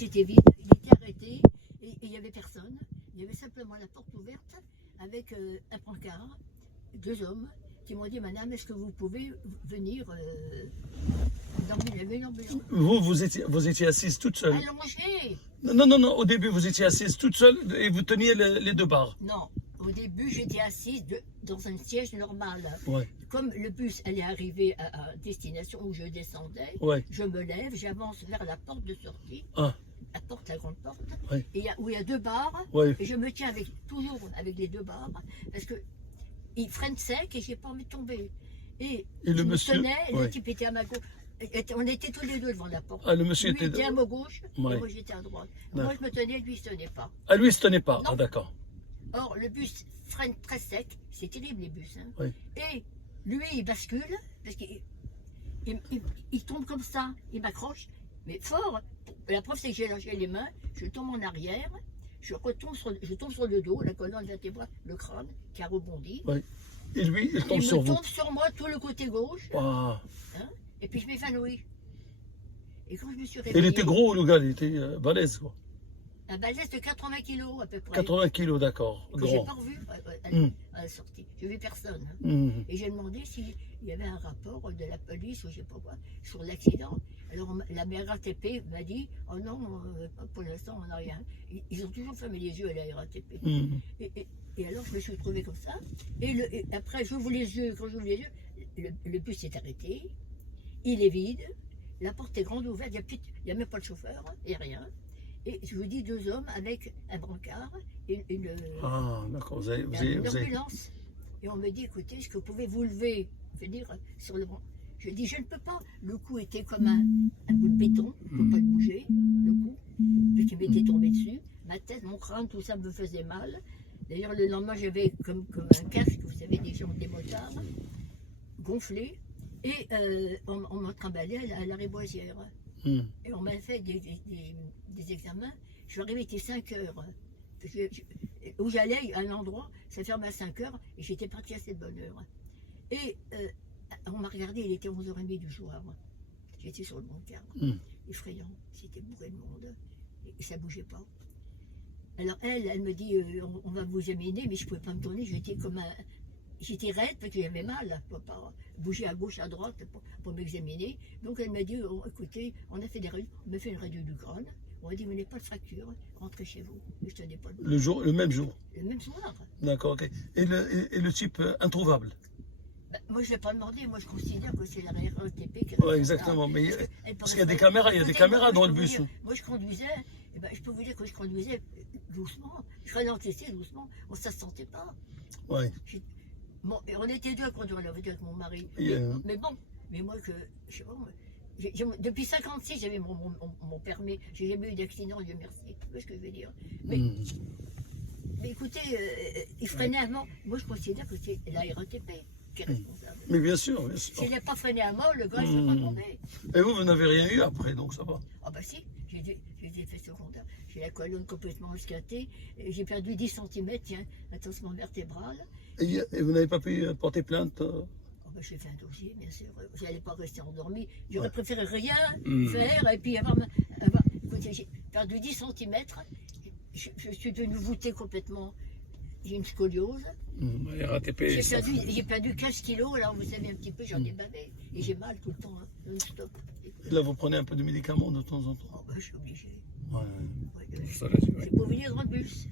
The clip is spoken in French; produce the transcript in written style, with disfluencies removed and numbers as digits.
bus était vide, il était arrêté et il n'y avait personne. Il y avait simplement la porte ouverte avec un pancart, 2 hommes qui m'ont dit madame, est-ce que vous pouvez venir dormir l'ambulance. Vous étiez assise toute seule. Allongée. Non, au début vous étiez assise toute seule et vous teniez les 2 barres. Non, au début j'étais assise dans un siège normal. Ouais. Comme le bus allait arriver à destination où je descendais, Ouais. je me lève, j'avance vers la porte de sortie, Ah. la grande porte, Ouais. et où il y a 2 barres, Ouais. et je me tiens toujours avec les 2 barres, parce que il freine sec et j'ai pas envie de tomber. Et le je monsieur, me tenais, ouais. le type était à ma gauche. On était tous les deux devant la porte. Ah, le monsieur Lui était à ma gauche, Ouais. et moi j'étais à droite. Moi je me tenais, lui il se tenait pas. Ah, lui il se tenait pas. Non. Ah, d'accord. Or, le bus freine très sec, c'est terrible les bus. Hein. Oui. Et lui, il bascule, parce qu'il il tombe comme ça, il m'accroche, mais fort. La preuve, c'est que j'ai lâché les mains, je tombe en arrière, je tombe sur le dos, la colonne vertébrale, le crâne qui a rebondi. Oui. Et lui, il tombe Il sur me vous. tombe sur moi, tout le côté gauche, Ah. hein, et puis je m'évanouis. Et quand je me suis Il réveillée, était gros, le gars, il était balèze, quoi. un balèze de 80 kilos à peu près. 80 kilos, d'accord. Que j'ai Grand. pas revu à la sortie. Je n'ai vu personne. Hein. Mhm. Et j'ai demandé s'il y avait un rapport de la police ou je sais pas quoi sur l'accident. Alors la maire RATP m'a dit oh non, pour l'instant on n'a rien. Ils ont toujours fermé les yeux à la RATP. Mhm. Et alors je me suis retrouvée comme ça. Et après j'ouvre les yeux, quand j'ouvre les yeux, le bus est arrêté, il est vide, la porte est grande ouverte, il n'y a même pas de chauffeur et rien. Et je vous dis 2 hommes avec un brancard et une Ah, d'accord. une ambulance. Et on me dit, écoutez, est-ce que vous pouvez vous lever, venir sur le banc? Je dis, je ne peux pas. Le cou était comme un bout de béton, je ne peux pas le bouger, le cou, parce qu'il m'était tombé dessus. Ma tête, mon crâne, tout ça me faisait mal. D'ailleurs, le lendemain, j'avais comme un casque, vous savez, des gens des motards, gonflé. Et on m'a trimballé à la Réboisière. Mhm. Et on m'a fait des examens. Je suis arrivée, il était 5 heures. Où j'allais, à un endroit, ça ferme à 5 heures, et j'étais partie à cette bonne heure. Et on m'a regardé, il était 11h30 du soir. J'étais sur le brancard. Effrayant, c'était bourré de monde. Et ça ne bougeait pas. Alors elle me dit, on va vous examiner, mais je ne pouvais pas me tourner, j'étais raide parce que j'avais mal, je ne pouvais pas bouger à gauche, à droite pour m'examiner. Donc elle m'a dit, oh, écoutez, on a fait on m'a fait une radio du crâne, on m'a dit, vous n'avez pas de fracture, rentrez chez vous. Mais je tenais pas le Le même jour. Le même soir. D'accord, ok. Et le type introuvable. Moi, je ne l'ai pas demandé, moi je considère que c'est la RATP qui Oui, exactement. Mais parce qu'il y a des caméras, dans le bus. Moi je conduisais, et ben, je peux vous dire que je conduisais doucement, je ralentissais doucement, on ne se sentait pas. Oui. Bon, et on était 2 à conduire la voiture avec mon mari. Mais bon, mais moi, je sais pas, depuis 56, j'avais mon permis. J'ai jamais eu d'accident, Dieu merci. Tu vois ce que je veux dire? Mais écoutez, il freinait avant. Moi, je considère que c'est la RATP qui est responsable. Mais bien sûr, bien sûr. S'il n'a pas freiné à mort, le gars, il ne serait pas tombé. Et vous n'avez rien eu après, donc ça va. Ah bah si, j'ai des effets secondaires. J'ai la colonne complètement esclatée. J'ai perdu 10 cm, tiens, un tassement vertébral. Et vous n'avez pas pu porter plainte Oh ben, j'ai fait un dossier, bien sûr. Je n'allais pas rester endormi. J'aurais préféré rien faire et puis écoutez, j'ai perdu 10 cm. Je suis devenue voûtée complètement. J'ai une scoliose. RATP. J'ai perdu 15 kilos. Alors vous savez un petit peu, j'en ai bavé. Et j'ai mal tout le temps, hein, non-stop. Là, vous prenez un peu de médicaments de temps en temps. Oh ben, je suis obligée. Ouais. C'est pour venir dans le bus.